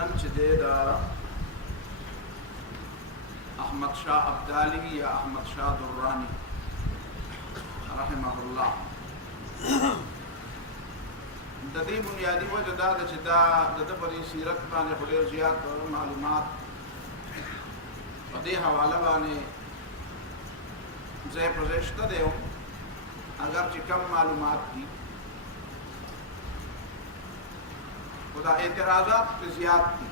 نن چې د احمد شاه ابدالي یا احمد شاه درانی رحمه الله د دې بنیادی وجه دا ده چې دا د په سیرت باندې ډېر زیات معلومات په دې حواله باندې ځای پر ځای شته دی اگر چې کم معلومات دي خدا اعتراضات په زیات دي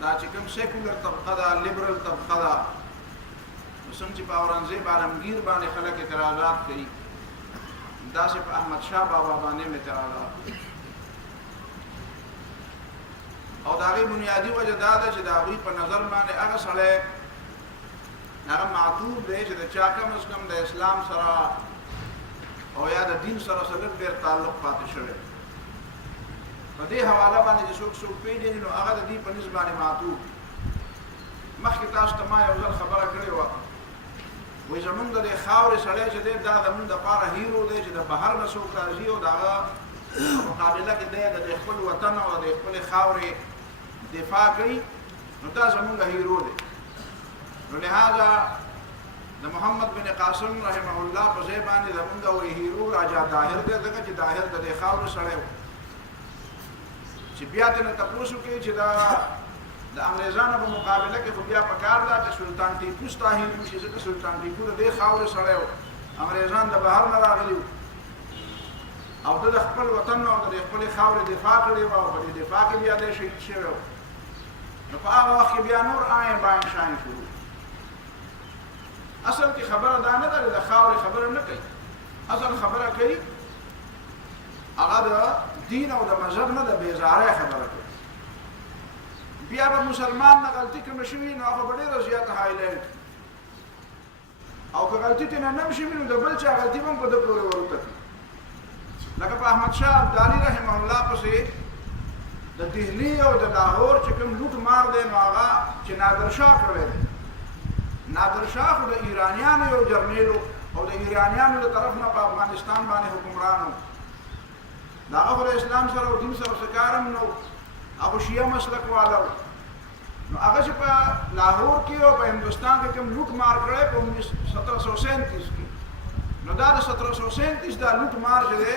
دا چې کوم سیکولر طبقه دا لیبرل طبقه دا څنګه چې په اورنګزیب عالمگیر باندې خلک اعتراضات کوي دا چې په احمد شاه بابا باندې اعتراضات او دا غي بنیادی وجه دا ده چې دا غي په نظر باندې هغه سره هغه معتوب دی چې د چا کم از کم د اسلام سره او یا د دین سره سره ډېر تعلق پاتې شوی په دې حواله باندې چې څوک پیژني نو هغه د دې په نسبت باندې معتوب مخکې تاسو ته ما یو ځل خبره کړې وه وایي زمونږ د خاورې سړی چې دی دا زمونږ دپاره هیرو دی چې د بهر نه څوک راځي او د هغه مقابله کې دی د خپل وطن او د خپلې خاورې دفاع کوي نو دا زمونږ هیرو دی نو لهذا د محمد بن قاسم رحمه الله په ځای باندې زمونږ وایي هیرو راجا داهر دی ځکه چې داهر د دې خاورې سړی و چې بیا تنه تاسو کې چې دا د انګريزانو په مقابله کې خو بیا پکار دا چې سلطان ټیپو ستاهین شي چې سلطان ټیپو د خاورې سره و انګريزان د بهر نه راغلي او د خپل وطن او د خپل خاورې دفاع کړي او په دې دفاع کې بیا د شهید شوی نو په هغه وخت بیا نور آئین باندې شاین شروع اصل کې خبره دا نه ده د خاورې خبره نه کوي اصل خبره کوي هغه د دین او د مذهب نه د بیزاره خبره کوي بیا به مسلمان نه غلطي کوم شي نو هغه ډېر زیات هایلایټ او که غلطي نه نم شي نو د بل چا غلطي هم په د پورې ورته لکه په احمد شاه ابدالي رحمه الله پسې د دهلی او د لاهور چې کوم لوټ مار دی نو هغه چې نادر شاه کړی دی نادر شاه خو د ایرانیانو یو جرنیل او د ایرانیانو له طرف نه په افغانستان باندې حکمرانو دا هغه اسلام سره او دین سره سکارم نو هغه شیعه مسلک والو نو هغه چې په لاهور کې او په هندوستان کې کوم لوټ مار کړی په 1737 کې نو دا د 1737 دا لوټ مار چې دی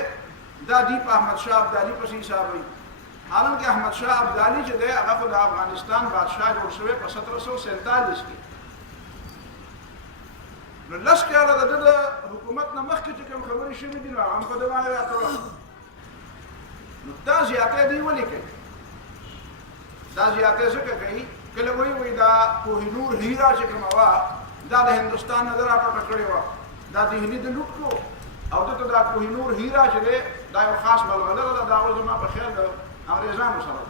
دا دی په احمد شاه ابدالي پسې حساب وي حالانکه احمد شاه ابدالي چې دی هغه د افغانستان بادشاه جوړ شوی په 1747 کې نو لس کاله د حکومت نه مخکې چې کوم خبرې شوې دي نو هغه په دې باندې راټول نو دا زیاتې دی ولې کوي دا زیاتې څه کوي کله وایي دا کوهنور هیرا چې کومه وا دا د هندوستان نه راپټ کړی و دا د هندي د لوټ کو او دته دا کوهنور هیرا چې دا یو خاص بلغله ده دا زما په خیال د انګريزانو سره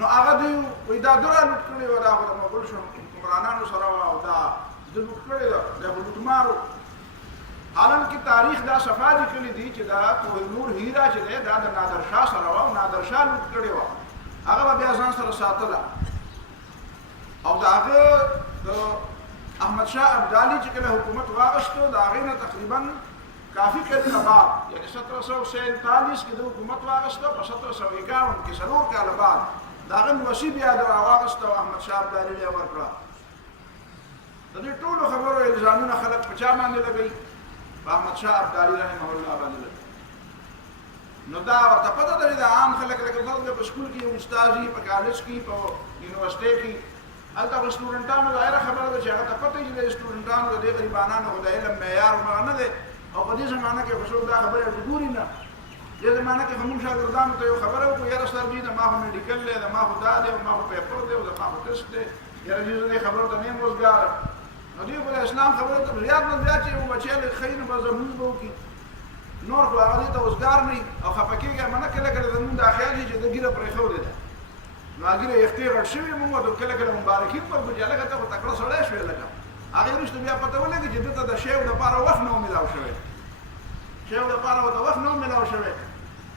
نو هغه دی وایي دا درا لوټ کړی و دا د مغول شو حکمرانانو سره او دا د لوټ کړی دا لوټ مارو حالانکه تاریخ دا صفا لیکلی دی چې دا کوهنور هیرا چې دا د نادر شاه سره و نادر شاه لوټ کړی و هغه بیا ځان سره ساتله او دا هغه د احمد شاه ابدالي چې کله حکومت واغشتو دا هغه نه تقریبا کافی کله بعد یعنی 1747 کې د حکومت واغشتو په 1751 کې ضرور کاله بعد دا هغه وصیت بیا د واغشتو احمد شاه ابدالي له ورکړه د دې ټولو خبرو الزامونه خلک په چا باندې لګي احمد شاه ابدالي رحمه الله باندې نو دا ورته پته ده چې عام خلک لکه څنګه په سکول کې استاد په کالج کې په یونیورسيټي کې هلته سټوډنټانو ظاهر خبره ده چې هغه ته پته چې د سټوډنټانو د غریبانو د علم معیار نه ده او په دې زمانه کې خصوص دا خبره ګوري نه دې زمانه کې هم شاګردانو ته یو خبره وکړه یاره سر دې ما هم میډیکل له ما خو دا دې ما خو پیپر دې او ما خو ټیسټ دې یاره دې خبره ته نه موزګار نو دې په اسلام خبره ته زیات نه زیات چې بچي له خیر به زمون بو کې نور خو هغه ته اوسګار نه او خپکیږي منه کله کله زمون د خیال چې د ګیره پرې خو دې نو هغه اختیار شوی موږ د کله کله مبارکین پر بجاله ته تکړه سره شوی لګا هغه رښتیا بیا پته ولګي چې دته د شیو لپاره وخت نو ملاو شوی شیو لپاره وخت نو ملاو شوی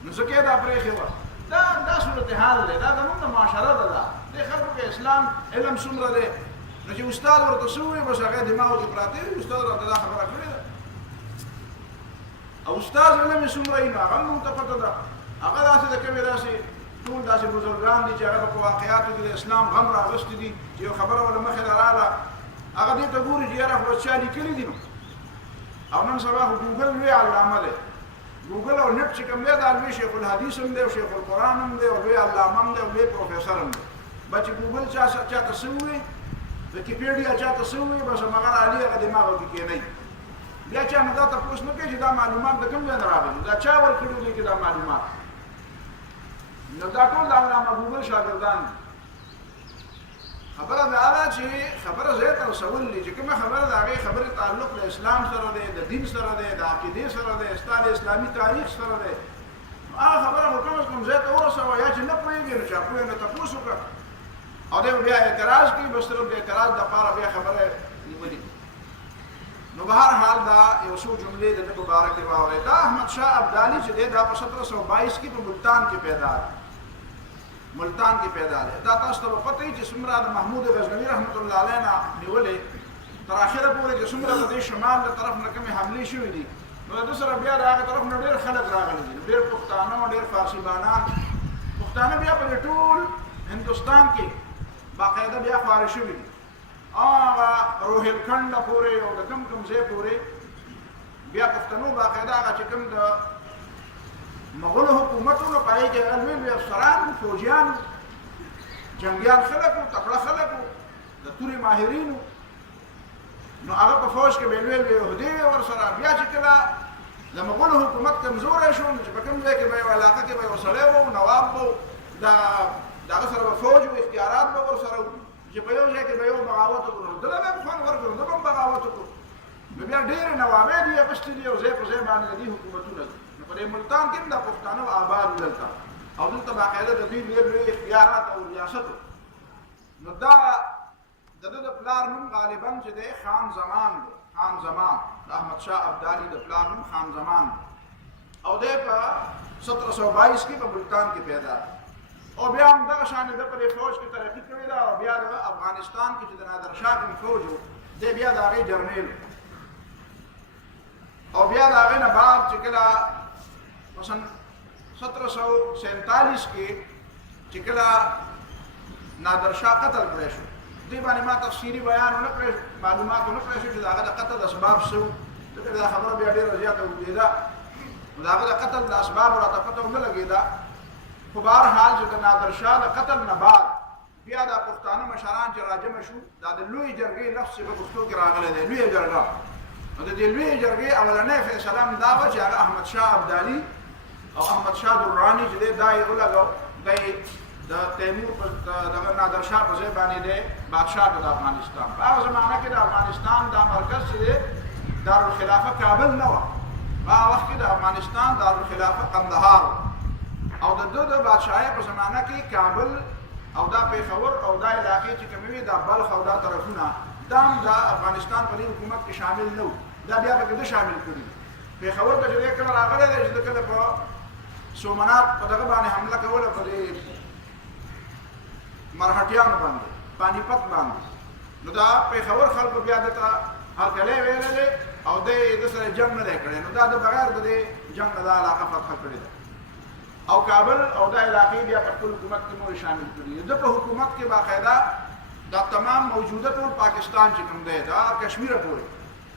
نو څنګه دا پرې خو دا صورتحال ده دا زموږ معاشره ده د خلکو کې اسلام علم څومره ده نو چې استاد ورته سوې بس هغه دماغ کې پراته استاد راته دا خبره کړې ده او استاد علم څومره یې هغه مونږ ته پته ده هغه داسې د کومې داسې ټول داسې بزرګان دي چې هغه په واقعاتو کې د اسلام غم راغستې دي چې یو خبره ورله مخې ته راغله هغه دې ته ګوري چې یاره خو چا لیکلي دي نو او نن سبا خو ګوګل لوی علامه دی ګوګل او نټ چې کوم دی دا لوی شیخ الحدیث هم دی او شیخ القرآن هم دی او لوی علامه هم دی او لوی پروفیسر هم دی بچ ګوګل چاته سوي ویکیپیډیا چاته سوي بس مګر علي هغه دماغ کې کېنی بیا چا نه دا تاسو نه کوي چې دا معلومات د کوم ځای نه راغلي دا چا ورکړي دي چې دا معلومات نو دا ټول د علامه ګوګل شاګردان خبره دا ده چې خبره زه تر رسول دي چې کومه خبره دا غي خبره تعلق د اسلام سره ده د دین سره ده د عقیده سره ده استاد اسلامي تاریخ سره ده هغه خبره کوم زه ته ورسوه یا چې نه پوهیږي نو چې په نه تاسو کا او دا بیا اعتراض کوي بس تر دې اعتراض د لپاره بیا خبره نیولې نو به هر حال دا یو څو جملې د مبارک واوري دا احمد شاه ابدالي چې دا 1722 کې په ملتان کې پیدا دی دا تاسو ته پته وي چې څومره د محمود غزنوي رحمت الله علیه نه نیولې تر اخره پورې چې څومره د شمال له طرف نه کومې حملې شوې دي نو د سره بیا د هغه طرف نه ډېر خلک راغلي دي ډېر پښتانه او ډېر فارسي بانان پښتانه بیا په ټول هندوستان کې باقاعده بیا خوارې شوي دي هغه روهیلکھنډ پورې او د کوم ځای پورې بیا پښتنو باقاعده هغه چې کوم د مغول حکومتونو پای کې لوی افسران فوجیان جنگیان خلکو تکړه خلکو د توري ماهرینو نو هغه په فوج کې لوی يهودي ورسره بیا چې کله د مغول حکومت کمزورې شو چې په کوم ځای کې به علاقه کې به وسله وو نواب وو دا سره فوج او اختیارات به ورسره چې په یو ځای کې به یو بغاوت وکړو دلته به خوان ورکړو دغه بغاوت وکړو نو بیا ډېر نوابې دي پښتې دي او ځای په ځای باندې دي حکومتونه نو په ملتان کې د پښتانه آباد دلته او دلته باقاعده د دې لوی اختیارات او ریاست نو دا د پلار نوم غالبا چې د خان زمان د احمد شاه ابدالي د پلار نوم خان زمان او د په 1722 کې په ملتان کې پیدا او بیا هم دغه شان د په فوج کې ترقی کړې ده او بیا د افغانستان کې چې د نادر شاه کوم فوج و د بیا د هغې جرنیل او بیا د هغې نه بعد چې کله مثلا 1747 کې چې کله نادر شاه قتل کړی شو دې باندې ما تفصیلي بیان ونه کړی معلومات ونه کړی شو چې د هغه د قتل اسباب څه وو ځکه دا خبره بیا ډېره زیاته وګرځېده نو د هغه د قتل د اسباب راته پته ونه لګېده خو بهرحال چې د نادر شاه د قتل نه بعد بیا د پښتانه مشران چې راجمع شو دا د لوی جرګې لفظ چې په پښتو کې راغلی دی لویه جرګه نو د دې لویې جرګې اولنی فیصله هم دا وه چې هغه احمد شاه ابدالي او احمد شاه درراني چې دی دا یې ولګو دی د تیمور په دغه نادر شاه په ځای باندې دی بادشاه د افغانستان په هغه زمانه کې د افغانستان دا مرکز چې دی دارالخلافه کابل نه وه په هغه وخت کې د افغانستان دارالخلافه قندهار او د بادشاهۍ په زمانه کې کابل او دا پېښور او دا علاقې چې کومې وي دا بلخ او دا طرفونه دا هم د افغانستان په دې حکومت کې شامل نه و دا بیا پکې ده شامل کړي پېښور ته چې دی کله راغلی دی چې ده کله په سومنات په دغه باندې حمله کوله په دې مرهټیانو باندې پانیپت باندې نو دا پېښور خلکو بیا دته هرکلی ویلی دی او دی د سره جنګ نه دی کړی نو دا د بغیر د دې جنګ نه دا علاقه فتح کړې ده او کابل او دا علاقې بیا په خپل حکومت کې مو شامل کړي ده په حکومت کې باقاعده دا تمام موجوده ټول پاکستان چې کوم دی دا کشمیره پورې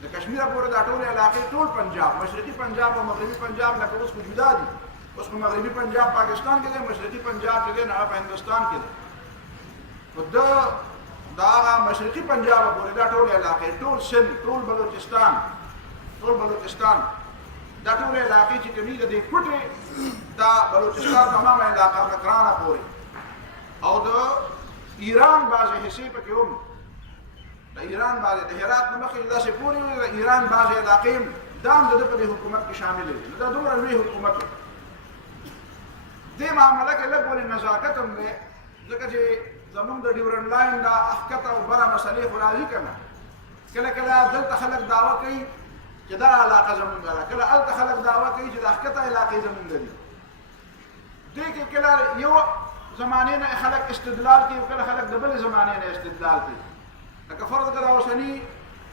د کشمیره پورې دا ټول علاقې ټول پنجاب مشرقي پنجاب او مغربي پنجاب لکه اوس خو جدا دي اوس په مغربي پنجاب پاکستان کې دی مشرقي پنجاب چې دی نه په هندوستان کې دی خو دا مشرقي پنجاب پورې دا ټول علاقې ټول سند ټول بلوچستان دا ټول علاقې چې کومې د دې کوټې دا بلوچستان تمامه علاقه مکرانه پورې او د ایران بعضې حصې پکې هم د ایران بعضې د هرات نه مخکې داسې پورې وي د ایران بعضې علاقې هم دا هم د ده په دې حکومت کې شاملې دي دا دومره لوی حکومت و دې معامله کې لږ ولې نزاکت هم دی ځکه چې زمونږ د ډیورنډ لاین دا احکته او بره مسلې خو راځي که نه کله کله دلته خلک دعوه کوي چې دا علاقه زمونږ ده کله هلته خلک دعوه کوي چې د احکته علاقې زمونږ دي دې کې کله یو زمانې نه خلک استدلال کوي کله خلک د بلې زمانې نه استدلال کوي لکه فرض کړه اوسني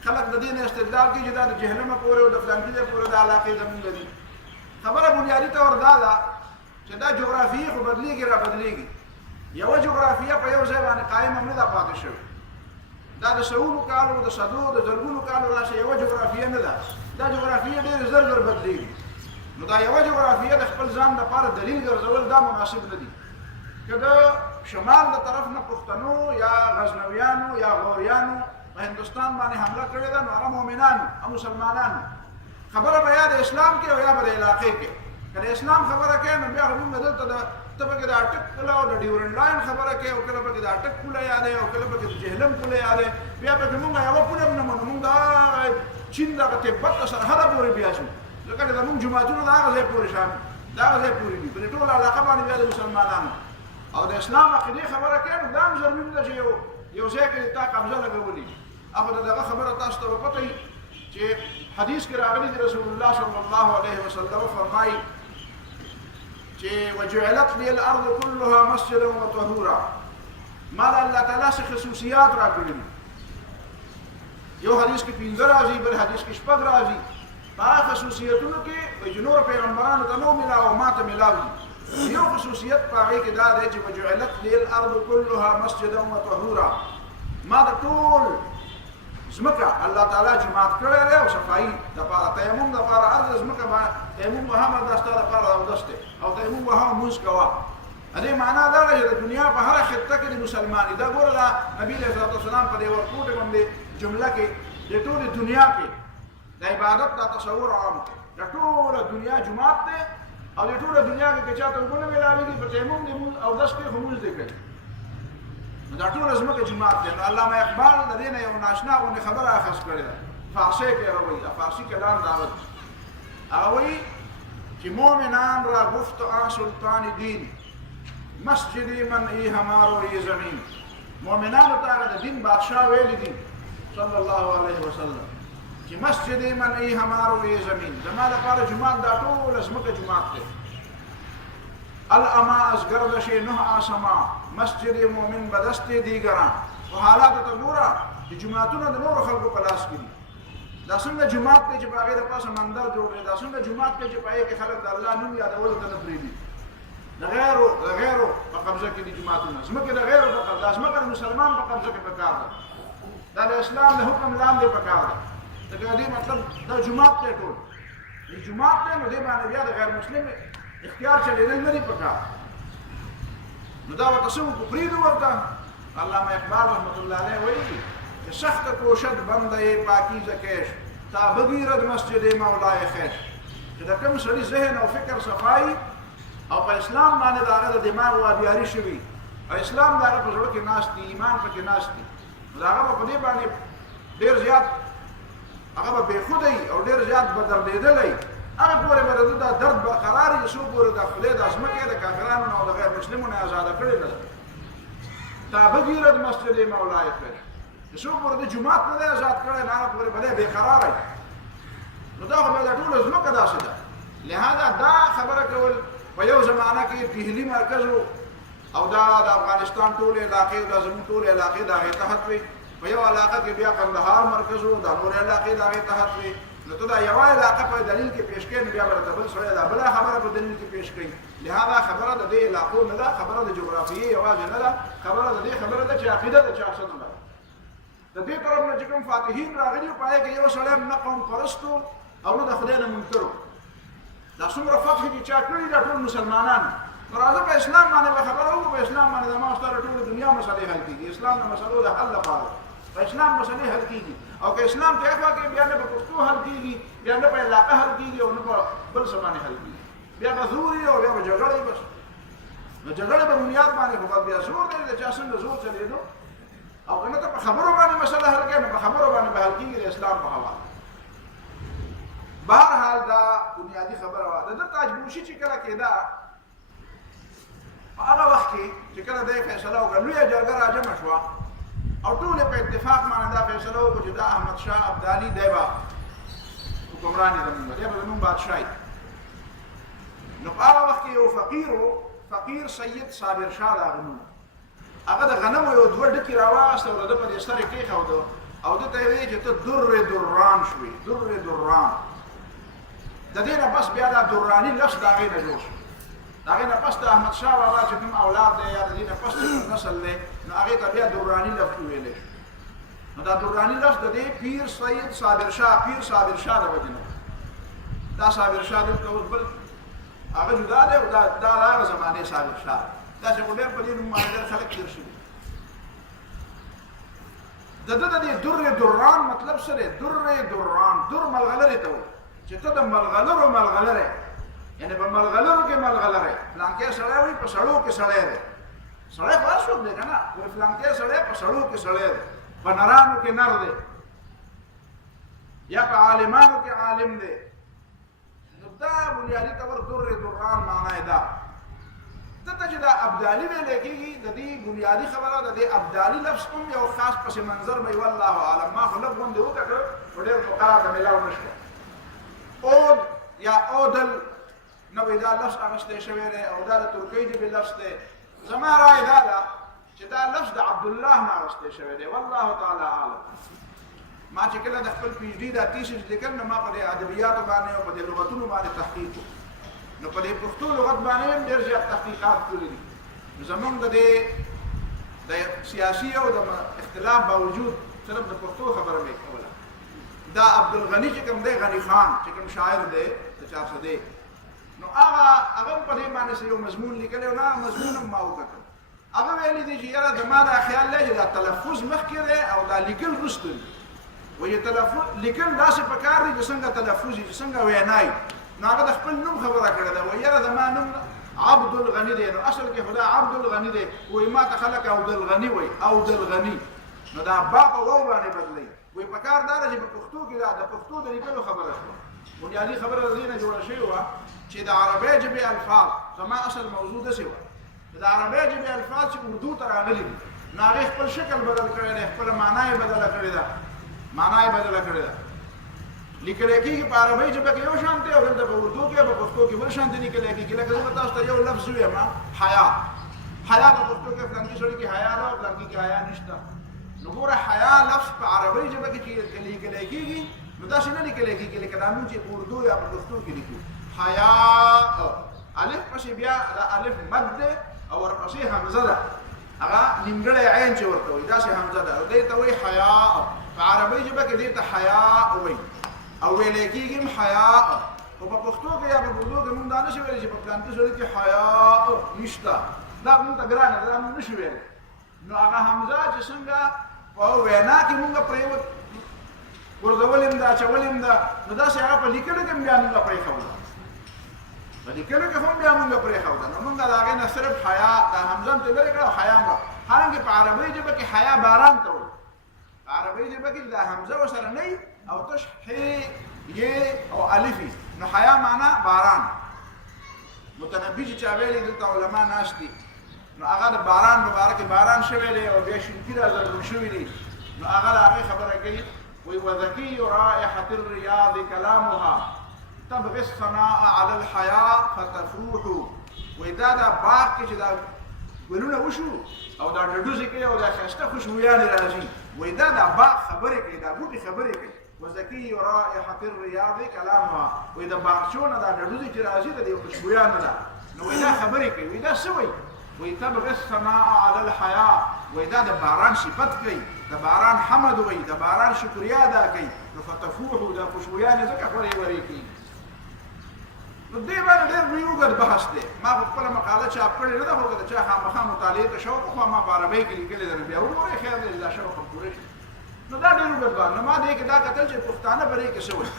خلک د دې نه استدلال کوي چې دا د جهنمه پورې او د فلانکي ځای پورې د علاقې زمونږ دي خبره بنیادي طور دا ده چې دا جغرافیه خو بدلیږي را بدلیږي یو جغرافیه په یو ځای باندې قائمه نه ده پاتې شوې دا د سوونو کالو د صدو د زرګونو کالو راشه یو جغرافیه نه ده دا جغرافیه ډېر زر زر بدلیږي نو دا یو جغرافیه د خپل ځان لپاره دلیل ګرځول دا مناسب نه دي که د شمال د طرف نه پښتنو یا غزنویانو یا غوریانو په هندوستان باندې حمله کړې ده نو هغه مؤمنانو او مسلمانانو خبره به یا د اسلام کې او یا به د علاقې کې که د اسلام خبره کوي نو بیا موږ دلته ته پکې د اټک پوله او د ډیورنډ لاین خبره کوي او کله پکې د اټک پوله یادې او کله پکې د جهلم پوله یادې بیا پکې موږ یوه پوله نه منو موږ د چین دغه تبت سرحده پورې بیا شو ځکه د موږ جوماتونه د هغه ځای پورې شامل د هغه ځای پورې دي په دې ټوله علاقه باندې بیا د مسلمانانو او د اسلام عقیدې خبره کوي نو دا هم ضروري ده چې یو ځای کې تا قبضه لګولي هغه دغه خبره تاسو ته پته وي چې حدیث کې راغلي دی رسول الله صلی الله علیه وسلم فرمایي چې وجعلت لي الارض كلها مسجدا وطهورا ما الله تعالی څخه خصوصیات راکړي یو حدیث کې 15 راځي بل حدیث کې 6 راځي په خصوصیتونو کې جنور پیغمبرانو ته نو ملا او ماته ملاوي یو خصوصیت پاره کې دا دی چې وجعلت لي الارض كلها مسجدا وطهورا ما د ټول زمکه الله تعالی جماعت کړی دی او صفایي د لپاره تیمم د لپاره ارض زمکه باندې تیمم وهم د ستاره لپاره او دسته او تیمم وهم موږ کوا دې معنا دا دی چې د دنیا په هر خطه کې د مسلمان دا ګوره نبی له صلوات والسلام په دې ورکوټ باندې جمله کې د ټول دنیا کې د عبادت د تصور عام د ټول دنیا جماعت دی او د ټول دنیا کې چاته وګونه ملاويږي په تیمم دې او دسته هموز دی کوي دا ټول زمکه جماعت دی علامه اقبال د دې نه یو ناشنا غو خبره اخذ کړی ده فارسی کې راوي دا فارسی کلام دعوت هغه وایي چې مؤمنان را گفت آن سلطان دین مسجدی من ای همارو ای زمین مؤمنانو ته د دین بادشاہ ویل دي صلی الله علیه وسلم چې مسجدی من ای همارو ای زمین زما لپاره جماعت دا ټول زمکه جماعت دی الاما از گردش نه آسما مسجد مومن بدست دیگران و حالات ته ګوره چې جماعتونه د نورو خلکو په لاس کې دي دا څنګه جماعت دی چې په هغې د پاسه منظر جوړ دی دا څنګه جماعت دی چې په هغې کې خلک د الله نوم یادولو ته نه پرېږدي د غیرو په قبضه کې دي جماعتونه ځمکې د غیرو په قبضه ځمکه د مسلمان په قبضه کې پکار ده دا د اسلام د حکم لاندې پکار ده د دې مطلب دا جماعت دی ټول جماعت دی نو دې باندې بیا د غیر مسلم اختیار چلیدل نه دي پکار نو دا ورته څه وکړو پرېږدو ورته علامه اقبال رحمت الله علیه وایي چې سخت کوشد بنده پاکیزه کش تا بگیرد مسجد مولای خیش چې د کوم سړي ذهن او فکر صفایي او په اسلام باندې د هغه د دماغ وابیاري شوي او اسلام د هغه په زړه کې ناست دي ایمان پکې ناست دي نو د هغه په دې باندې ډېر زیات هغه به بېخودی او ډېر زیات به دردېدلی هغه پورې به د دا درد برقرار وي څو پورې د خولې د ځمکې د کافرانو او د غیر مسلمونو ازاده کړې نه ده تا بگیرد مسجد مولای خیش څو پورې د جومات نه دی ازاد کړی نه هغه پورې به دی بېقراره وي نو دا خو به د ټوله ځمکه داسې ده لهذا دا خبره کول په یو زمانه کې دهلي مرکز او دا د افغانستان ټولې علاقې د زموږ ټولې علاقې د هغې تحت وي په یو علاقه کې بیا قندهار مرکز و دا نورې علاقې د هغې تحت وي نو ته دا یوه علاقه په دلیل کې پیش کوې نو بیا به درته بل سړی دا بله خبره په دلیل کې پیش کوي لهذا خبره د دې علاقو نه ده خبره د جغرافیې یوازې نه ده خبره د دې خبره ده چې عقیده د چا څه نه ده د دې طرف نه چې کوم فاتحین راغلي په هغې کې یو سړی نه قوم پرستو او نه د خدای نه منکرو دا څومره فتح چې چا کړي دا ټول مسلمانان نو راځه په اسلام باندې به خبره وکړو په اسلام باندې زما او ستا د ټولو دنیا مسلې حل کېږي اسلام د مسلو د حل لپاره په اسلام مسلې حل کېږي او که اسلام ته اخوا کې بیا نه په پښتو حل کېږي بیا نه په علاقه حل کېږي او نه په بل څه باندې حل کېږي بیا به زور وي او بیا به جګړه بس نو جګړه په بنیاد باندې خو بیا زور دی د چا څنګه زور چلېدو او که نه ته په خبرو باندې مسله حل کوې نو په خبرو باندې به حل کېږي د اسلام په حواله بهرحال دا بنیادي خبره وه د ده تاجبوشي چې کله کېده په هغه وخت کې چې کله دی فیصله وکړه لویه جرګه راجمع شوه او ټول په اتفاق باندې دا فیصله وکړو چې دا احمد شاه ابدالي دی به حکمران یې زموږ دی به زموږ بادشاهي نو په هغه وخت کې یو فقیر و فقیر سید صابر شاه د هغه نوم هغه د غنمو یو دوه ډکي راواغسته او د ده په دې سر یې کېښوده او ده ته یې ویې چې ته در دران شوې در دران د دې نه بس بیا دا دراني لفظ د هغې نه جوړ شو دا غي نه پس د احمد شاه بابا چې کوم اولاد دی یا د دې نه پس کوم نسل دی نو هغه ته بیا درانی لفظ ویل شي نو دا درانی لفظ د دې پیر سید صابر شاه پیر صابر شاه د وجنه دا صابر شاه د اوس بل هغه جدا دی او دا هغه زمانه صابر شاه دا چې ډېر په دې باندې خلک تیر شي د در دران مطلب سره در دران در ملغلره ته چې ته د ملغلره یعنی په ملغلرو کې ملغلره فلانکې سړی وي په سړو کې سړی دی سړی خلاص شو دی که نه وایي فلانکې سړی په سړو کې سړی دی په نرانو کې نر دی یا په عالمانو کې عالم دی نو دا بنیادي طور در دران معنی دا دته چې دا ابدالي ویل کېږي د دې بنیادي خبره د دې ابدالي لفظ کوم یو خاص پس منظر به والله اعلم ما خو لږ غوندې وکړه ډېر فقرا ته میلاو نشته اود یا اودل نو دا لفظ اغشته شوی دی او دا د ترکي ژبې لفظ دی زما رای دا ده چې دا لفظ د عبدالله نه اغشته شوی دی والله تعالی اعلم ما چې کله د خپل پی ایچ ډي دا تیسیس لیکل نو ما په دې ادبیاتو باندې او په دې لغتونو باندې تحقیق وکړ نو په دې پښتو لغت باندې هم ډېر زیات تحقیقات کړي دي نو زموږ د سیاسي او د اختلاف باوجود صرف د پښتو خبره مې کوله دا عبدالغني چې کوم دی غني خان چې کوم شاعر دی د 400 دی نو هغه په دې باندې یو مضمون لیکلی او نه مضمون هم ما وکتل هغه ویلي دي چې یاره زما دا خیال دی چې دا تلفظ مخکې دی او دا لیکل وروسته دي وایي تلفظ لیکل داسې پکار دی چې څنګه تلفظ چې څنګه وینای نو هغه د خپل نوم خبره کړې ده وایي یاره زما نوم عبدالغني دی نو اصل کې خدا عبدالغني دی وایي ما ته خلک عبدالغني وایي عبدالغني نو دا با په واو باندې بدلوي وایي پکار دا ده چې په پښتو کې دا د پښتو د لیکلو خبره شوه بنیادي خبره د دې نه جوړه شوې وه چې د عربی ژبې الفاظ زما اصل موضوع داسې وه چې د عربی ژبې الفاظ چې اردو ته راغلي دي نو هغې خپل شکل بدل کړی دی خپله معنا یې بدله کړې ده لیکلی کېږي په عربۍ ژبه کې یو شان دی او دلته په اردو کې په پښتو کې بل شان دی لیکلی کېږي لکه زه به تاسو ته یو لفظ ووایم حیا په پښتو کې فلانکي سړي کې حیا ده او فلانکي کې حیا نشته نو ګوره حیا لفظ په عربۍ ژبه کې چې لیکلی کېږي نو داسې نه لیکلی کېږي لکه دا موږ چې په اردو یا په پښتو کې لیکو حیا الف پسې بیا دا الف مد دی او ورپسې حمزه ده هغه نیمګړی عین چې ورته وایي داسې حمزه ده او دې ته وایي حیا په عربۍ ژبه کې دې ته حیا وایي او ویلی کېږي هم حیا خو په پښتو کې یا په اردو کې مونږ دا نشو ویلی چې په فلانکي سړي کې حیا نشته دا مونږ ته ګرانه ده دا مونږ نشو ویلی نو هغه حمزه چې څنګه په وینا کې مونږ پرېوت ګرځولې هم ده اچولې هم ده نو داسې هغه په لیکلو کې هم بیا مونږ پرېښوده په لیکلو کې هم بیا مونږ پرېښوده نو مونږ د هغې نه صرف حیا دا حمزه هم ترې لرې کړه او حیا هم حالانکې په عربۍ ژبه کې حیا باران ته وایي په عربۍ ژبه کې دا حمزه ورسره نه او تش حی یې او الفی نو حیا معنا باران متنبي چې چا ویلي دلته علما ناست دي نو هغه د باران مبارک باران شوی دی او بیا شینکي راځرګون شوي دي نو هغه د هغې خبره کوي وایي وذکي رائحة الریاض کلامها تبغي الثناء على الحياة فتفروح وایي دا باغ کې چې دا ګلونه وشو او دا ډډوزې کوي او دا ښایسته خوشبویانې راځي وایي دا باغ خبرې کوي دا بوټي خبرې کوي وذکي رائحة الریاض کلامها وایي د باغچو نه دا ډډوزې چې راځي د دې خوشبویانو ده نو وایي دا خبرې کوي وایي دا څه وایي وایي تبغي الثناء على الحياة وایي دا د باران صفت کوي د باران حمد وایي د باران شکریا ادا کوي نو فتفوح د خوشبویانې ځکه خورې ورې کوي نو دې باندې ډېر لوی اوږد بحث دی ما په خپله مقاله چاپ کړې نه ده خو که د چا خامخا مطالعې ته شوق خو ما په عربۍ کې لیکلې ده نو بیا وګورئ خیر دی دا شوق هم پوره شي نو دا ډېر اوږد بحث نو ما دې کې دا کتل چې پښتانه به دې کې څه وایي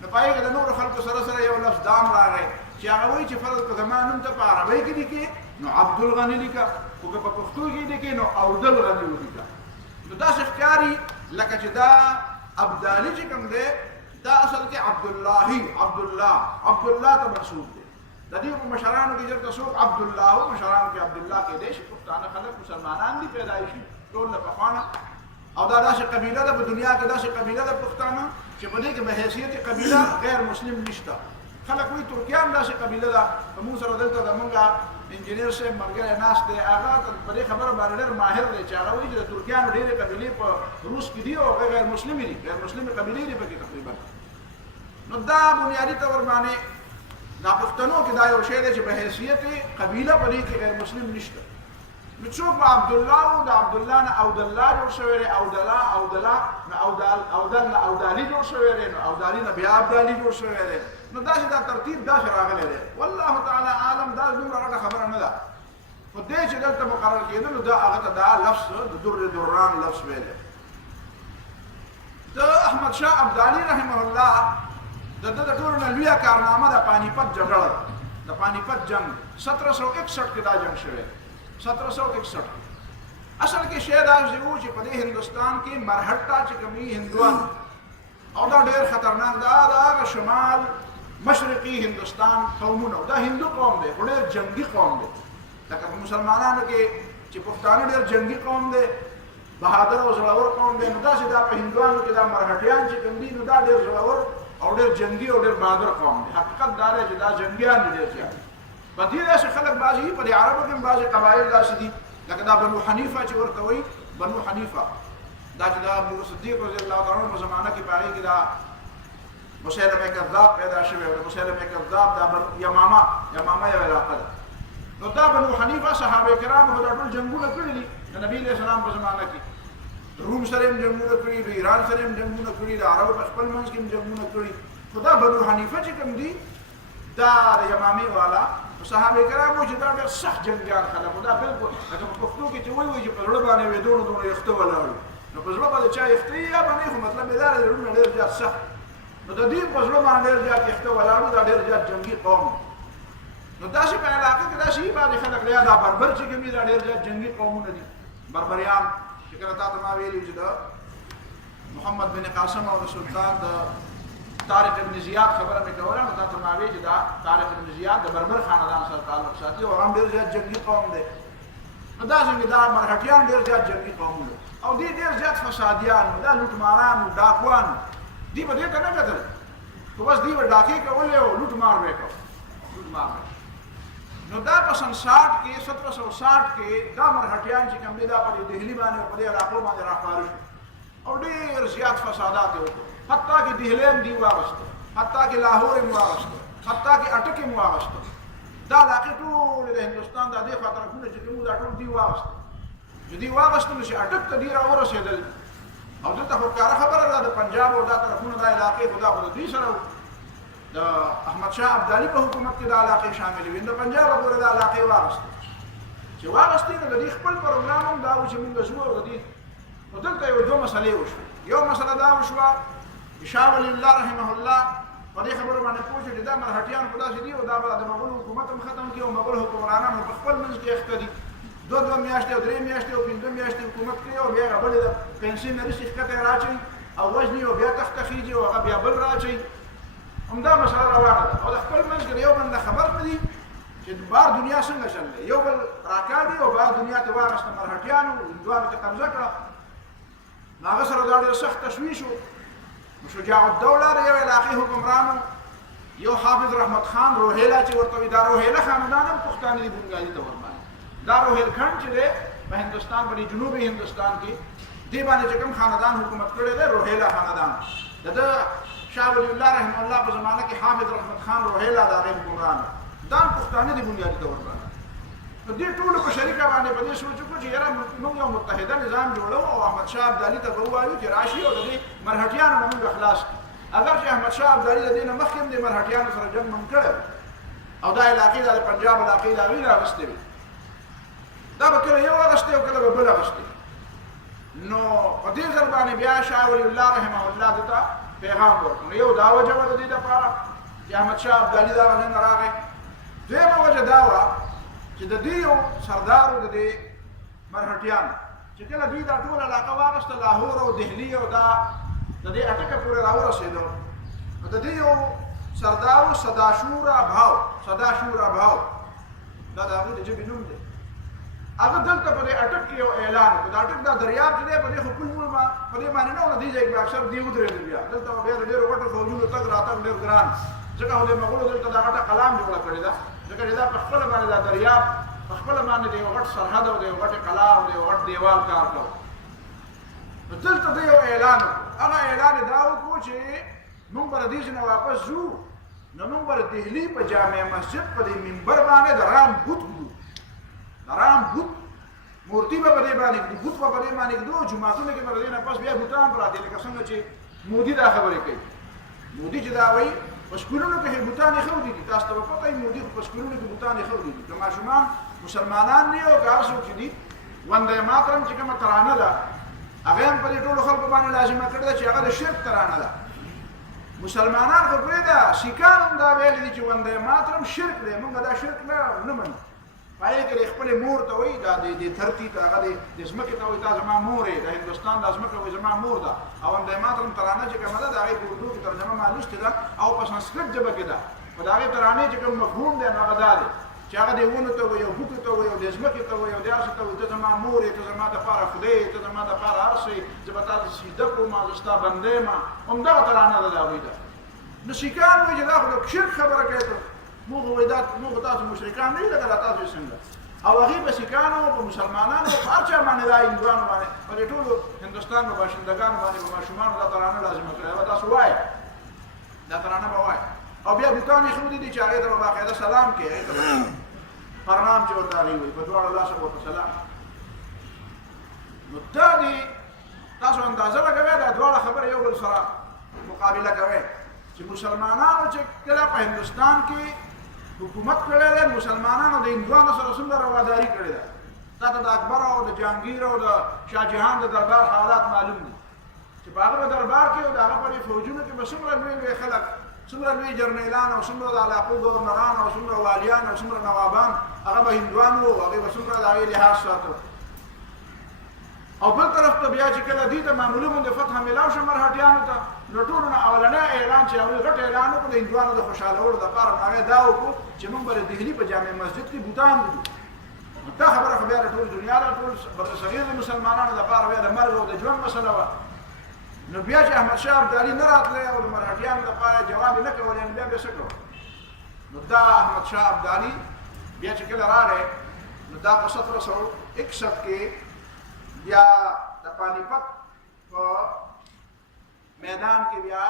نو په هغې کې د نورو خلکو سره یو لفظ دام راغی چې هغه وایي چې فرض کړه زما نوم ته په عربۍ کې لیکې نو عبدالغني لیکه خو که په پښتو کې لیکې نو اودالغني ولیکه نو داسې ښکاري لکه چې دا ابدالي چې کوم دی دا اصل کې عبدالله ته منسوب دی د دې په مشرانو کې چېرته څوک عبدالله و مشرانو کې عبدالله کېدی شي پښتانه خلک مسلمانان دي پیدایشي ټول له پخوانه او دا داسې قبیله ده په دنیا کې داسې قبیله ده پښتانه چې په دې کې به حیثیت قبیله غیر مسلم نشته خلک وایي ترکیان داسې قبیله ده په موږ سره دلته زمونږ انجینیر صاحب ملګری ناست دی هغه په دې خبره باندې ډېر ماهر دی چې هغه وایي چې د ترکیانو ډېرې قبیلې په روس کې دي او غیر مسلمې دي غیر مسلمې قبیلې دي پکې تقریبا نو دا بنیادي طور باندې دا پښتنو کې دا یو شی دی چې په حیثیت قبیله په دې کې غیر مسلم نشته. نو څوک به عبدالله و د عبدالله نه اودالله جوړ شوی دی، اودله نه اودل نه اودالي جوړ شوی دی، نو اودالي نه بیا ابدالي جوړ شوی دی. نو داسې دا ترتیب داسې راغلی دی. والله تعالی عالم دا دومره غټه خبره نه ده. خو دې چې دلته مقرر کېدلو دا هغه ته دا لفظ د در دران لفظ ویلی. د احمد شاه ابدالي رحمه الله د ده د ټولو نه لویه کارنامه د پانیپت جګړه ده. د پانیپت جنګ 1761 کې دا جنګ شوی. 1761 اصل کې شی دا و چې په دې هندوستان کې مرهټه چې کومي هندوان او دا ډېر خطرناک دا شمال مشرقي هندوستان قومونه دا هندو قوم دی، ډېر جنگي قوم دی. لکه په مسلمانانو کې چې پښتانه ډېر جنگي قوم دی، بهادر او زړور قوم دی، نو داسې دا په هندوانو کې دا مرهټیان چې کوم دي نو دا ډېر زړور او ډېر جنگي او ډېر بهادر قوم دی. حقیقت دا دی چې دا جنګیان دي ډېر زیات. په دې داسې خلک بعضې په دې عربو کې بعضې قبایل داسې دي لکه دا بنو حنیفه چې ورته وایي بنو حنیفه، دا چې دا ابو صدیق رضی الله تعالی عنه په زمانه کې په هغې کې دا مسیلمه کذاب پیدا شوی او د مسیلمه کذاب دا یمامه یو علاقه ده. نو دا بنو حنیفه صحابه کرامو دا ټول جنګونه کړي دي د نبي علیه السلام په زمانه کې. روم سره هم جنګونه کړي، د ایران سره هم جنګونه کړي، د عربو په خپل منځ کې هم جنګونه کړي. خو دا بنو حنیفه چې کوم دي دا د یمامې والا صحابه کرامو چې دا ډېر سخت جنګیان خلک وو. دا بالکل لکه په پښتو کې چې وایي چې په زړه باندې وې دونه یخته ولاړو. نو په زړه باندې چا یخته یا باندې خو مطلب یې دا دی زړونه ډېر زیات سخت. نو د دې په زړه باندې ډېر زیات یخته ولاړو، دا ډېر زیات جنګي قوم. نو داسې په علاقه کې داسې بعضې خلک دی دا بربر چې کوم دي دا ډېر زیات جنګي قومونه دي. بربریان چې کله تا ته ما ویلي چې د محمد بن قاسم او د سلطان د طارق ابن زیاد خبره مې کوله، نو تا ته ما ویل چې دا طارق ابن زیاد د بربر خاندان سره تعلق ساتي او هغه هم ډېر زیات جنګي قوم دی. نو داسې دا مرهټیان ډېر زیات جنګي قوم وو او دوی ډېر زیات فسادیان وو، دا لوټماران وو، ډاکوان وو. دوی به دې ته نه کتل، خو بس دوی به ډاکې کولې او لوټمار به یې کول. نو دا په سن 60 کې 1760 کې دا مرهټیان چې کوم دي دا په دهلي باندې او په دې علاقو باندې راخواره شو او ډېر زیات فسادات یې وکړل. حتی کې دهلی هم دي واغسته، حتی کې لاهور هم واغسته، حتی کې اټک هم واغسته. دا علاقې ټولې د هندوستان د دې خوا طرفونه چې کوم دا ټول دي واغسته. چې دي واغسته نو چې اټک ته دي راورسېدل او دلته خو ښکاره خبره ده د پنجاب او دا طرفونه دا علاقې خو دا خو د دوی سره د احمد شاه ابدالي په حکومت کې دا علاقې شاملې وې. د پنجاب پورې دا علاقې واغستې چې واغستې نو د دې خپل پروګرام هم دا و چې موږ ځو او د دې نو دلته یو دوه مسلې وشوې. یو مسله دا وشوه چې شاه ولی الله رحمه الله په دې خبرو باندې پوه شو چې دا مرهټیان خو داسې دي او دا به د مغول حکومت هم ختم کړي او مغول حکمرانان هم په خپل منځ کې اخته دي. 2 میاشتې او 3 میاشتې او 5 میاشتې حکومت کوي او بیا هغه بلې د پنسۍ نه رسي ښکته یې راچوي او وژني او بیا تخته خیږي او هغه بیا بل راچوي. همدا مسله روانه ده او د خپل منځ کې یو بنده خبر نه دي چې بار دنیا څنګه چللی. یو بل راکاږي او بار دنیا ته واغسته مرهټیانو هندوانو ته قبضه کړه. نو هغه سره دا ډېر سخت تشویش و. شجاع الدوله د یو علاقې حکمرانو یو حافظ رحمت خان روهیله چې ورته وي دا روهیله خاندان هم پښتانه دي بنګالي ته ورباندې. دا روهیل خان چې دی په هندوستان باندې جنوبي هندوستان کې دې باندې چې کوم خاندان حکومت کړی دی روهیله خاندان د شاه ولی الله رحمه الله په زمانه کې حافظ رحمت خان روهیله د هغې حکمران دا هم پښتانه دي بنګالي ته ورباندې. نو دې ټولو په شریکه باندې په دې سوچ وکړو چې یاره موږ یو متحده نظام جوړو او احمد شاه ابدالي ته به ووایو چې راشي او د دې مرهټیانو نه موږ خلاص کړو. اگر چې احمد شاه ابدالي د دې نه مخکې هم د مرهټیانو سره جنګ من کړی او دا علاقې د پنجاب علاقې د هغوی راغستې وي، دا به کله یو اغستې او کله به بل اغستې. نو په دې ځل باندې بیا شاه ولی الله رحمه الله دې ته پیغام ورکړو. نو یو دا وجه وه د دې دپاره چې احمد شاه ابدالي دا غږ نه راغی. دویمه وجه دا وه چې د دې یو سردار و د دې مرهټیانو چې کله دوی دا ټول علاقه واغسته لاهور او دهلي او دا د دې اټکه پورې راورسېدو نو د دې یو سردار و سداشورا بھاو دا د هغې د ژبې نوم دی. هغه دلته په دې اټک کې یو اعلان وکړو. د اټک دا دریاب چې دی په دې خو کوم په دې باندې نه و، دې ځای کې اکثر دې ودرېدل. بیا دلته بیا د ډېرو غټو فوجونو تګ راتګ ډېر ګران، ځکه خو د مغولو دلته دا غټه قلام جوړه کړې ده، ځکه چې دا په خپله باندې دا دریاب په خپله باندې د یو غټ سرحد او د یو غټې قلعه او د یو غټ دیوال کار کوو. نو دلته د یو اعلان وکړو. هغه اعلان یې دا وکړو چې موږ به د دې ځای نه واپس ځو نو موږ پر دهلی په جامع مسجد په دې منبر باندې د رام بوت ګورو د رام بوت مورتی په دې باندې د بوت په دې باندې د جمعهتون کې پر دې نه پس بیا بوتان پراته لکه څنګه چې مودي دا خبرې کوي مودي چې دا وایي په سکولونو کې بوتان خو دي تاسو ته پته یې مودي په سکولونو کې بوتان خو دي که ماشومان مسلمانان نه او کار څوک دي وندې ماترم چې کومه ترانه ده هغه هم په دې ټولو خلکو باندې لازمه کړی ده چې هغه د شرک ترانه ده مسلمانان خو پرېږده سیکان هم دا ویلي دي چې وندې ماترم شرک دی موږ دا شرک نه منو پای کې خپل مور ته وایي دا د دھرتی ته هغه د ځمکې ته وایي دا زما مور دی د هندوستان د ځمکې وایي زما مور ده او وندې ماترم ترانه چې کومه ده د هغې په اردو کې ترجمه معلومه ده او په سنسکرت ژبه کې ده په د هغې ترانې چې کوم مفهوم دی نو هغه دا دی چې هغه د ونو ته وایي او بوټو ته وایي او د ځمکې ته وایي او د هر څه ته وایي ته زما مور یې ته زما دپاره خدای ته زما دپاره هر څه زه به تا ته سجده کوم زه ستا بنده یم همدغه ترانه ده د هغوی ده نو سیکان وایي چې دا خو د شرک خبره کوي موږ وایي دا موږ تاسو مشرکان نه یو لکه تاسو یې څنګه او هغې په سیکانو په مسلمانانو په هر چا باندې دا هندوانو باندې په دې ټولو هندوستان په باشندګانو باندې په ماشومانو دا ترانه لازمه کړې به تاسو وایئ دا ترانه به وایئ او بیا بوتان ایښودي دي چې هغې ته به باقاعده سلام کوي هغې ته به پرنام چې ورته هغې وایي په دواړه لاسه ورته سلام نو دا دي تاسو اندازه لګوئ دا دواړه خبرې یو بل سره مقابله کوئ چې مسلمانانو چې کله په هندوستان کې حکومت کړی دی مسلمانانو د هندوانو سره څومره رواداري کړې ده تا ته د اکبر او د جهانګیر او د شاه جهان د دربار حالات معلوم دي چې په هغه دربار کې او د هغه په فوجونو کې به څومره لوی لوی خلک څومره لوی جرنیلان او څومره د علاقو ګورنران او څومره والیان او څومره نوابان هغه به هندوان وو هغې به څومره د هغې لحاظ ساتو او بل طرف ته بیا چې کله دې ته معمولي غوندې فتحه میلاو شوه مرهټیانو ته نو ټولو نه اولنی اعلان چې هغوی غټ اعلان وکړو د هندوانو د خوشحالولو دپاره نو هغې دا وکړو چې موږ به د دهلي په جامع مسجد کې بوتان وکړو نو دا خبره خو بیا د ټول دنیا ده ټول برصغیر د مسلمانانو دپاره بیا د مرګ او د ژوند مسله وه نو بیا چې احمدشاه ابدالي نه راتلی او د مرهټیانو دپاره جواب یې نه کولی نو بیا به څه کوو نو دا احمدشاه ابدالي بیا چې کله راغی نو دا په 1761 کې بیا د پانیپت په میدان کې بیا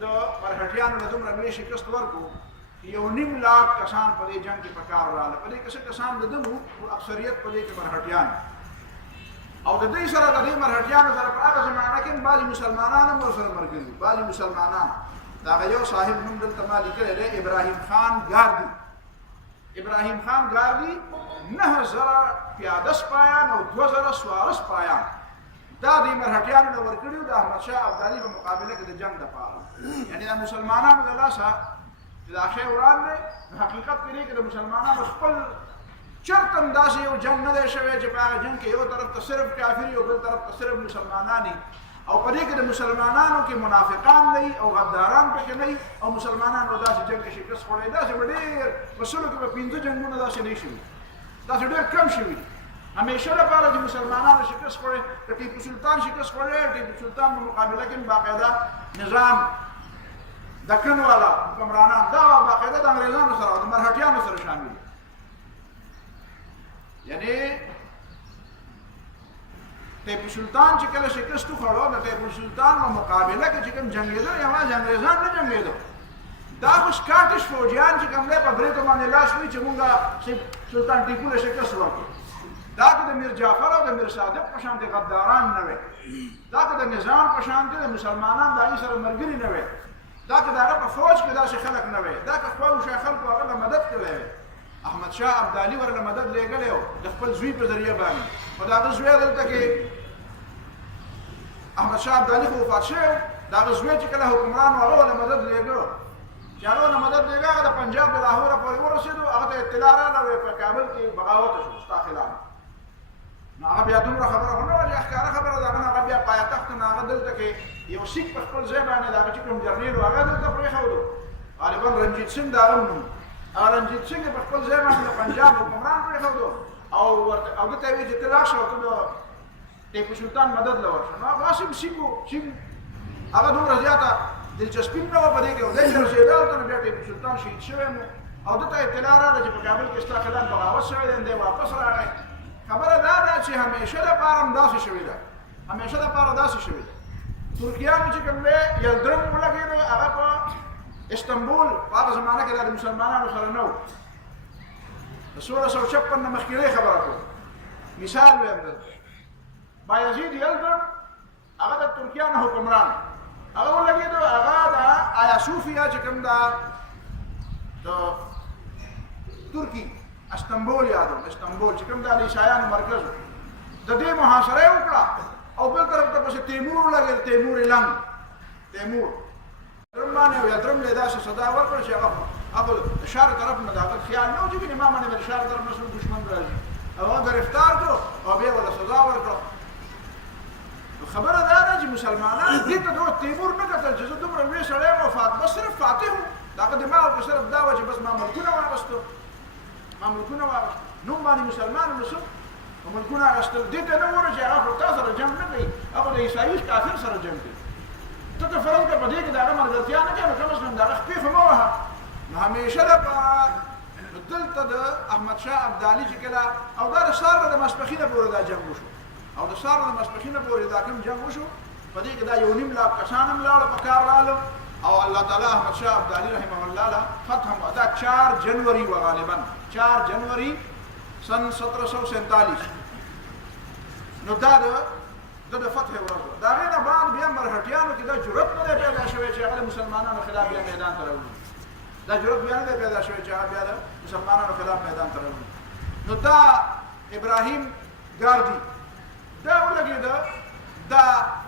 د مرهټیانو له دومره لوی شکست ورکړو چې 1.5 لاک کسان په دې جنګ کې په کار راغله په دې کې څه کسان د ده وو اکثریت په دې کې مرهټیان او د دې سره د دې مرهټیانو سره په هغه زمانه کې بعضې مسلمانان هم ورسره ملګري وو بعضې مسلمانان د هغه یو صاحب نوم دلته ما لیکلی دی ابراهیم خان ګاردي ابراهیم خان ګاردي 9000 پیاده سپایان او 2000 سواره سپایان دا د مرهټیانو نه ورکړي د احمدشاه ابدالي په مقابله کې د جنګ دپاره یعنې د مسلمانانو د لاسه چې دا شی وران دی حقیقت کې دی چې د مسلمانانو خپل چرته هم داسې یو جنګ نه دی شوی چې په هغه جنګ کې یو طرف ته صرف کافر او بل طرف ته صرف مسلمانان او په دې کې د مسلمانانو کې منافقان نه او غداران پکې نه او مسلمانانو داسې جنګ کې شکست خوړی داسې به ډېر په سلو کې به 5 جنګونه داسې نه شوي داسې ډېر کم شوي همیشه لپاره چې مسلمانانو شکست خوړی د ټیپو سلطان شکست خوړی ټیپو سلطان په مقابله کې باقاعده نظام دکن والا حکمرانان دا باقاعده د انګریزانو سره او د مرهټیانو سره شامل یعنی ټیپو سلطان چې کله شکست وخوړو د ټیپو سلطان په مقابله کې چې کوم جنګېدل یوازې انګریزان نه جنګېدل دا خو سکاټش فوجیان چې کوم دی په بریتو باندې لاس وي چې مونږ سلطان ټیپو له شکست ورکړو دا که د میر جعفر او د میر صادق په شان د غداران نه وي دا که د نظام په شان د مسلمانان د هغې سره ملګري نه وي دا که د هغه په فوج کې داسې خلک نه وي دا که خواوشا خلکو هغه له مدد کړی وي احمدشاه ابدالي ورله مدد لېږلی و د خپل زوی په ذریعه باندې خو د هغه زوی دلته کې احمدشاه ابدالي خو وفات شوی د هغه زوی چې کله حکمران و هغه ورله مدد لېږه چې هغه ورله مدد لېږه هغه د پنجاب د لاهوره پورې ورسېدو هغه ته اطلاع راغله په کابل کې بغاوت وشو ستا خلاف نو هغه بیا دومره خبره خو نه وه چې ښکاره خبره ده هغه بیا پایتخت نه هغه دلته کې یو سیک په خپل ځای باندې د هغه چې کوم جرنیل و هغه دلته پرېښودو غالبا رنجیت سنګ د هغه نوم هغه رنجیت سنګ په خپل ځای باندې د پنجاب حکمران پرېښودو او ده ته یې ویل چې ته لاړ شه او ته د ټیپو سلطان مدد له ورشه نو هغه هسې سیکو هغه دومره زیاته دلچسپي نه وه په دې کې او دی چې رسېده هلته نو بیا ټیپو سلطان شهید شوی و او ده ته اطلاع راغله چې په کابل کې ستا خلاف بغاوت شوی دی دی واپس راغی خبره دا ده چې همیشه دپاره هم داسې شوې ده همیشه دپاره داسې شوې ده ترکیانو چې کوم دی یلدرم ولګېدو هغه په استنبول په هغه زمانه کې د مسلمانانو سره نه و. د 1656 نه مخکې خبره کوم. مثال وایم درته، بایزید یلدرم هغه د ترکیانو حکمران، هغه ولګېدو، هغه د آیا صوفیا چې کوم دا د ترکی استنبول یادو، استنبول چې کوم دا د عیسایانو مرکز و، د دې محاصره یې وکړه. او بل طرف ته پسې تیمور ولګېد، تیمور لنګ، تیمور درم باندې او یلدرم له داسې صدا ورکړه چې هغه د شار طرف نه د هغه خیال نه و چې ما باندې د شار طرف نه څوک دښمن راځي، هغه ګرفتار کړو او بیا ولا سزا ورکړه. خبره دا ده چې مسلمانان دې ته د تیمور نه کتل چې زه دومره لوی سړی یم او بس صرف فاتح وم، د هغه دماغ کې صرف دا وه چې بس ما ملکونه واخیستو، ما ملکونه واخیستو، نوم باندې مسلمان مسلم او ملکونه اخیستل. دې ته نه وره چې هغه خو تا سره جنګ نه کوي، هغه د عیسایي کافر سره جنګ کوي. ته ته فرض کړه په دې کې د هغه ملګرتیا نه کوي، نو کم از کم د هغه خپې خو مه وهه. نو همیشه دپاره دلته د احمدشاه ابدالي چې کله او دا د سهار نه د ماسپښینه پورې دا جنګ وشو، او د سهار نه د ماسپښینه پورې دا کوم جنګ وشو، په دې کې دا 1.5 لاک کسان هم لاړه په کار راغلل او الله تعالی احمدشاه ابدالي رحمه الله له فتح هم دا 4 جنوري و غالبا 4 جنوري سن 1747. نو دا د فتح ورځ و. د هغې نه بعد بیا مرهټیانو کې دا جرأت نه دی پیدا شوی چې هغه د مسلمانانو خلاف بیا میدان ته راوځي، دا جرأت بیا نه دی پیدا شوی چې هغه بیا د مسلمانانو خلاف میدان ته راوځي. نو دا ابراهیم ګاردي دا ولګېده، دا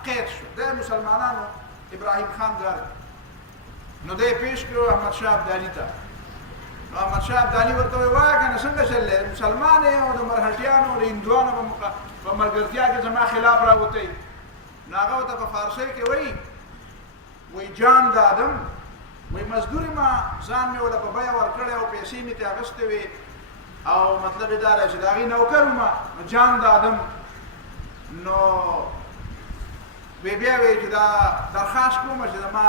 قید شو، د مسلمانانو ابراهیم خان ګاردي. نو دی پیش کړو احمدشاه ابدالي ته. نو احمدشاه ابدالي ورته وایي کنه څنګه چل دی، مسلمان یې او د مرهټیانو او د هندوانو په ملګرتیا کې زما خلاف راوتی. نو هغه ورته په فارسۍ کې وایي جان د آدم، وایي مزدوري ما ځان مې ورته په بیه ورکړی او پیسې مې ترې اخیستې وې او مطلب یې دا دی چې د هغې نوکر وم، نو جان د آدم. نو بیا وایي چې دا درخواست کوم چې زما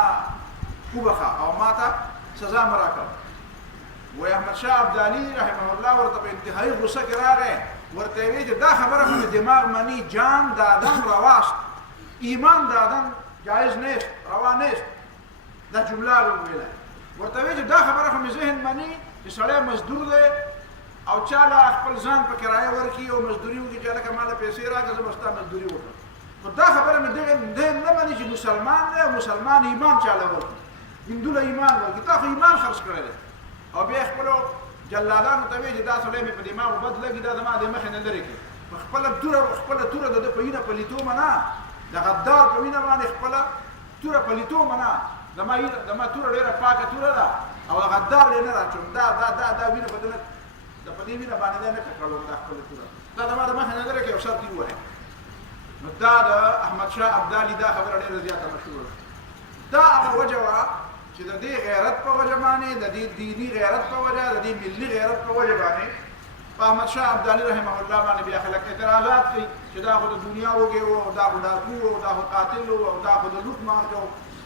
وبخه او ما ته سزا مه راکړه. وایي احمدشاه ابدالي رحمه الله ورته په انتهایي غوسه کې راغی، ورته یې وایي چې دا خبره خو مې دماغ مني، جان د آدم رواست، ایمان د آدم جایز نیست، روا نیست. دا جمله وویله. ورته وایي چې دا خبره خو مې ذهن مني چې سړی مزدور دی او چا له خپل ځان په کرایه ورکړي او مزدوري وکړي چې هلکه ما له پیسې راکړه زه به ستا مزدوري وکړم. خو دا خبره مې ذهن نه مني چې مسلمان دی او مسلمان ایمان چا له ورکړي، هندو له ایمان ورکړي، تا خو ایمان خرڅ کړی دی. او بیا خپلو جلادانو ته وایي چې دا سړی مې په دماغ بد لګي، دا زما د مخې نه لرې کړي. خپله توره د ده په وینه پلیتو منه، د غدار په وینه باندې خپله توره پلیتو منه، زما توره ډېره پاکه توره ده او د غدار یې نه راچوم، دا وینه په ده په دې وینه باندې دی نه ککړوم، دا خپله توره دا زما د مخې نه لرې کړي او سر تېر ووهئ. نو دا د احمدشاه ابدالي دا خبره ډېره زیاته مشهوره ده. دا هغه وجه وه چې د دې غیرت په وجه باندې، د دې دیني غیرت په وجه، د دې ملي غیرت په وجه باندې په احمدشاه ابدالي رحمه الله باندې بیا خلک اعتراضات کوي چې دا خو د دنیا وږی و او دا خو ډاکو و او دا خو قاتل و او دا خو د لوټ مار کو.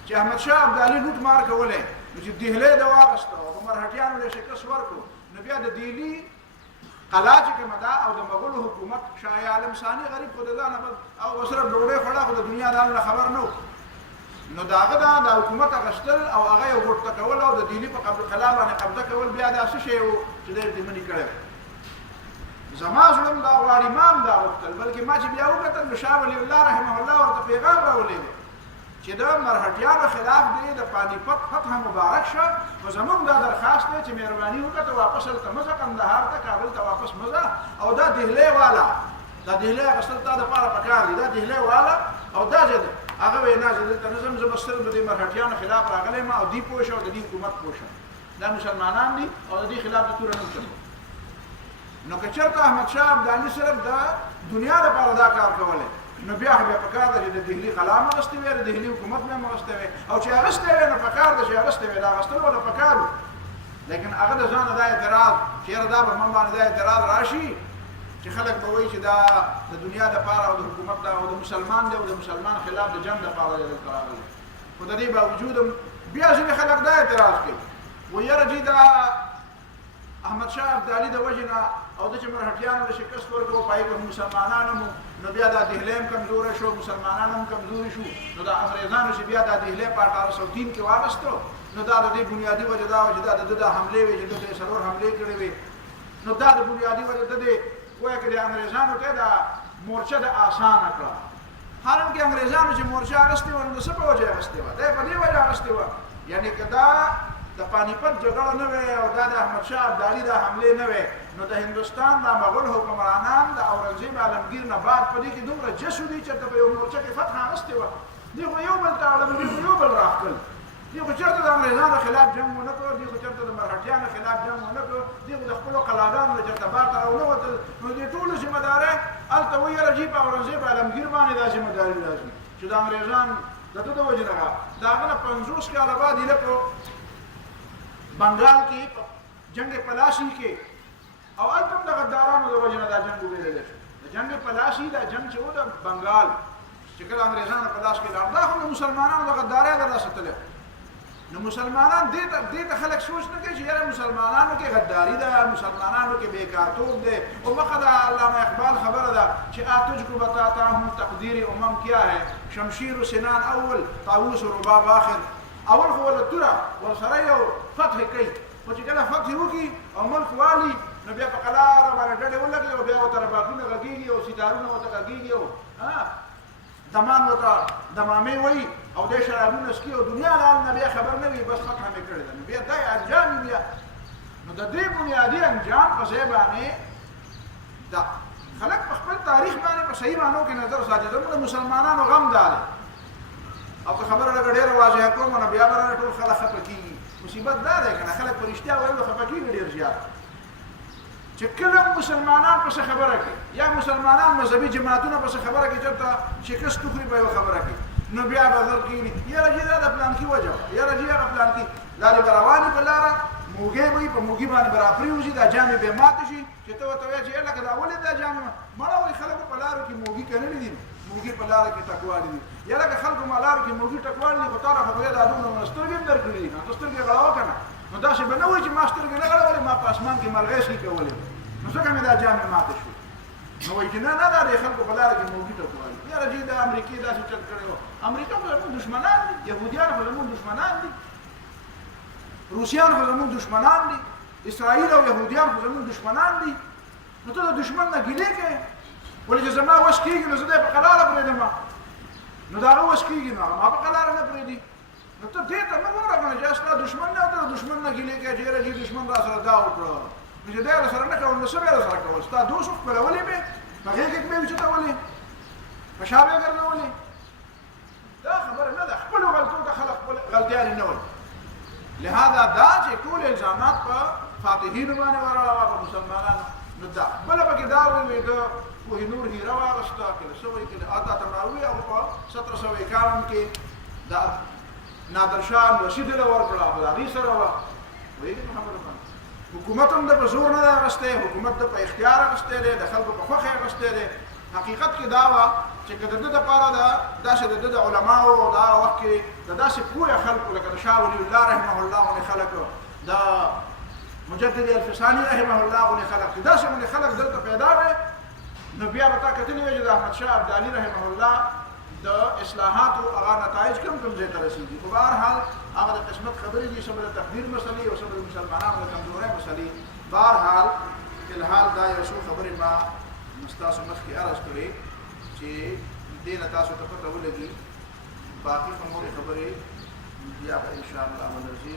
چې احمدشاه ابدالي لوټ مار کولی نو چې دهلی د واغسته او په مرهټیانو له شکست ورکړو، نو بیا د دهلي قلعه چې کومه ده او د مغولو حکومت شاه عالم ثاني غریب خو د ځانه او صرف ډوډۍ خوړه خو د دنیا د حال نه خبر نه و. نو د هغه د حکومت اخیستل او هغه یې ورته کول او د دهلي په قلعه باندې قبضه کول بیا دا څه شی و چې دی ورته منې کړی. زما زړه هم دا غواړي، ما هم دا غوښتل، بلکې ما چې بیا وکتل نو شاه ولی الله رحمه الله ورته پیغام راولېږي چې د مرهټیانو خلاف دی د پانیپت فتح مبارک شه، خو زموږ دا درخواست دی چې مهرباني وکړه ته واپس هلته مه ځه، قندهار ته کابل ته واپس مه ځه، او دا دهلی والا، دا دهلی اخیستل تا دپاره پکار دي، دا دهلی والا او دا ځای دی. هغه وایي نه زه دلته نه ځم، زه به صرف د دې مرهټیانو خلاف راغلی یم او دوی پوه شه او د دې حکومت پوه شه، دا مسلمانان دي او د دې خلاف د توره نه چلوي. نو که چېرته احمدشاه ابدالي صرف د دنیا دپاره دا کار کولی نو بیا خو بیا پکار ده چې د دهلي قلعه هم اخیستې وی، د دهلي حکومت هم اخیستی وی، او چې اخیستی وی نو پکار ده چې اخیستی وی، د اخیستلو به پکار و. لیکن هغه د ځانه دا اعتراض چې یاره دا به من باندې دا اعتراض راشي چې خلک به وایي چې دا د دنیا دپاره او د حکومت دا او د مسلمان دی او د مسلمان خلاف د جنګ دپاره دی دلته راغلی. خو د دې باوجود هم بیا ځینې خلک دا اعتراض کوي، وایي یاره جي دا احمدشاه ابدالي د وجې نه او د چې مرهټیانو له شکست ورکړو په هغې کې مسلمانان هم نو بیا دا دهلی هم کمزوری شو، مسلمانان هم کمزوري شو، نو دا انګریزانو چې بیا دا دهلی په 1803 کې واخیستو نو دا د دې بنیادی وجه دا و چې دا د حملې وي چې د سرور حملې کړې وي نو دا د بنیادی وجه د دې وایي چې د انګریزانو ته دا مورچه د آسانه کړه حالانکه انګریزانو چې مورچه اغستې و نو څه په وجه اغستې وه دا په دې وجه اغستې وه یعنی که دا د پانیپت جګړه نه وي او دا د احمدشاه ابدالي د حملې نه وي نو د هندوستان د مغول حکمرانان د اورنګزیب عالمګیر نه بعد په دې کې دومره جسو دي چې په یو مورچه کې فتح اغستې وه دوی خو یو بل ته اړه دوی خو یو بل راښکل دوی خو چېرته د انګریزانو خلاف جنګ ونه کړ دوی خو چېرته د مرهټیانو خلاف جنګ ونه کړ دوی خو د خپلو قلاګانو نه چېرته بار ته راونوتل نو دې ټولو ذمهدارۍ هلته وایي یاره جي په اورنګزیب عالمګیر باندې دا ذمهداري راځي چې د انګریزان د ده د وجې نه د هغه نه 50 کاله بعد یې په بنګال کې جنګ پلاشي کې او هلته هم د غدارانو د وجې نه دا جنګ وبېللی شو د جنګ پلاشي دا جنګ چې و د بنګال چې کله انګریزانو په لاس کې لاړ دا خو د مسلمانانو د غدارۍ نه دا ساتلی نو مسلمانان دې ته خلک سوچ نه کوي چې یاره مسلمانانو کې غداري ده مسلمانانو کې بیکارتوب ده او مخه د علامه اقبال خبره ده چې آتجکو بتاتا هم تقدیر امم کیا ہے شمشیر و سنان اول طاووس و رباب آخر اول خو ولا توره ورسره یو فتح کوي خو چې کله فتح وکړي او ملک والي نو بیا په قلاره باندې ډډې ولګي او بیا ورته ربابونه غږېږي او ستارونه ورته غږېږي او دمان ورته دمامې وایي او دې شرابونه څکي او دنیا له حال نه بیا خبر نه وي بس فتحه مې کړې ده نو بیا دا انجام بیا نو د دې بنیادي انجام په ځای باندې دا خلک په خپل تاریخ باندې په صحیح معنو کې نظر ساتي زموږ د مسلمانانو غم دا دی او که خبره لږ ډېره واضحه کوم نو بیا به رانه ټول خلک خفه کېږي مصیبت دا دی که نه خلک په رښتیا وایي نو خفه کېږي ډېر زیات چې کله مسلمانان پسې خبره کوي یا مسلمانان مذهبي جماعتونه پسې خبره کوي چېرته شکست وخوري په یوه خبره کې نو بیا به ذر کېږي یاره جي دا د پلانکي وجه وه یاره جي هغه پلانکي لارې به روانې په لاره موږی به وي په موږي باندې به راپرېوځي دا جامې به ماتې شي چې ته ورته وایې چې لکه دا ولې دا جامې مړه وایي خلکو په لارو کې موږي کنلي دي موږي په لاره کې ټکواړي دي یا لکه خلکو په لارو کې موږي ټکواړي دي خو تا را خبرې دا دومره سترګې هم درکړي دي ته سترګې غړوه که نه نو داسې به نه وایي چې ما سترګې نه غړولې ما په اسمان کې مرغۍ ښې کولې نو ځکه مې دا جامې ماته شو نو وایي چې نه دا د خلکو په لاره کې موږي ټکواړي یاره جي د امریکې داسې چل کړی و امریکا خو زموږ دشمنان دي یهودیان خو زموږ دشمنان دي روسیان خو زموږ دشمنان دي اسرائیل او یهودیان خو زموږ دشمنان دي نو ته د دشمن نه ګیلې کوې ولې چې زما وس کېږي نو زه دی په قلاره پرېږدم نو د هغه وس کېږي نو هغه ما په قلاره نه پرېږدي نو ته دې ته مه ګوره که نه چې ستا دشمن نه ته د دشمن نه ګیلې کوې چې یاره جي دشمن را سره دا وکړه نو چې دی راسره نه کول نو څه به یې راسره کول ستا دوست خپلولې مې په غېږ کې مې وچتولې په شا به یې ګرځولې دا خبره نه ده خپلو غلطو ته خلک خپل غلطیانې نه وایي لهذا دا چې ټول الزامات په فاتحینو باندې وراړوه په مسلمانانو نو دا بله پکې دا ووایي د کوه نور هیره واغسته کله څه وایي کله اتا تمراوي او په 1751 کې دا نادر شاه رشید له ورکړه په هغې سره وه وایي خبره باندې حکومت هم د په زور نه دی اخیستی حکومت د په اختیار اخیستی دی د خلکو په خوښه اخیستی دی حقیقت کې دا وه چې که د ده دپاره داسې د ده د علماو د هغه وخت کې د داسې پوهه خلکو لکه د شاه ولی الله رحمه الله غوندې خلک د مجدد الفساني رحمه الله غوندې خلک چې داسې غوندې خلک دلته پیدا وی نو بیا به تا کتلي وی چې د احمدشاه ابدالي رحمه الله د اصلاحاتو هغه نتایج کوم ځای ته رسېږي خو بهرحال هغه د قسمت خبرې دي څه به د تقدیر مسلې او څه به د مسلمانانو د کمزورۍ مسلې بهرحال فلحال دا یو څو خبرې ما ستاسو مخکې عرض کړې چې دې نه تاسو ته پته ولګي باقي نورې خبرې بیا به انشاءالله ولرځي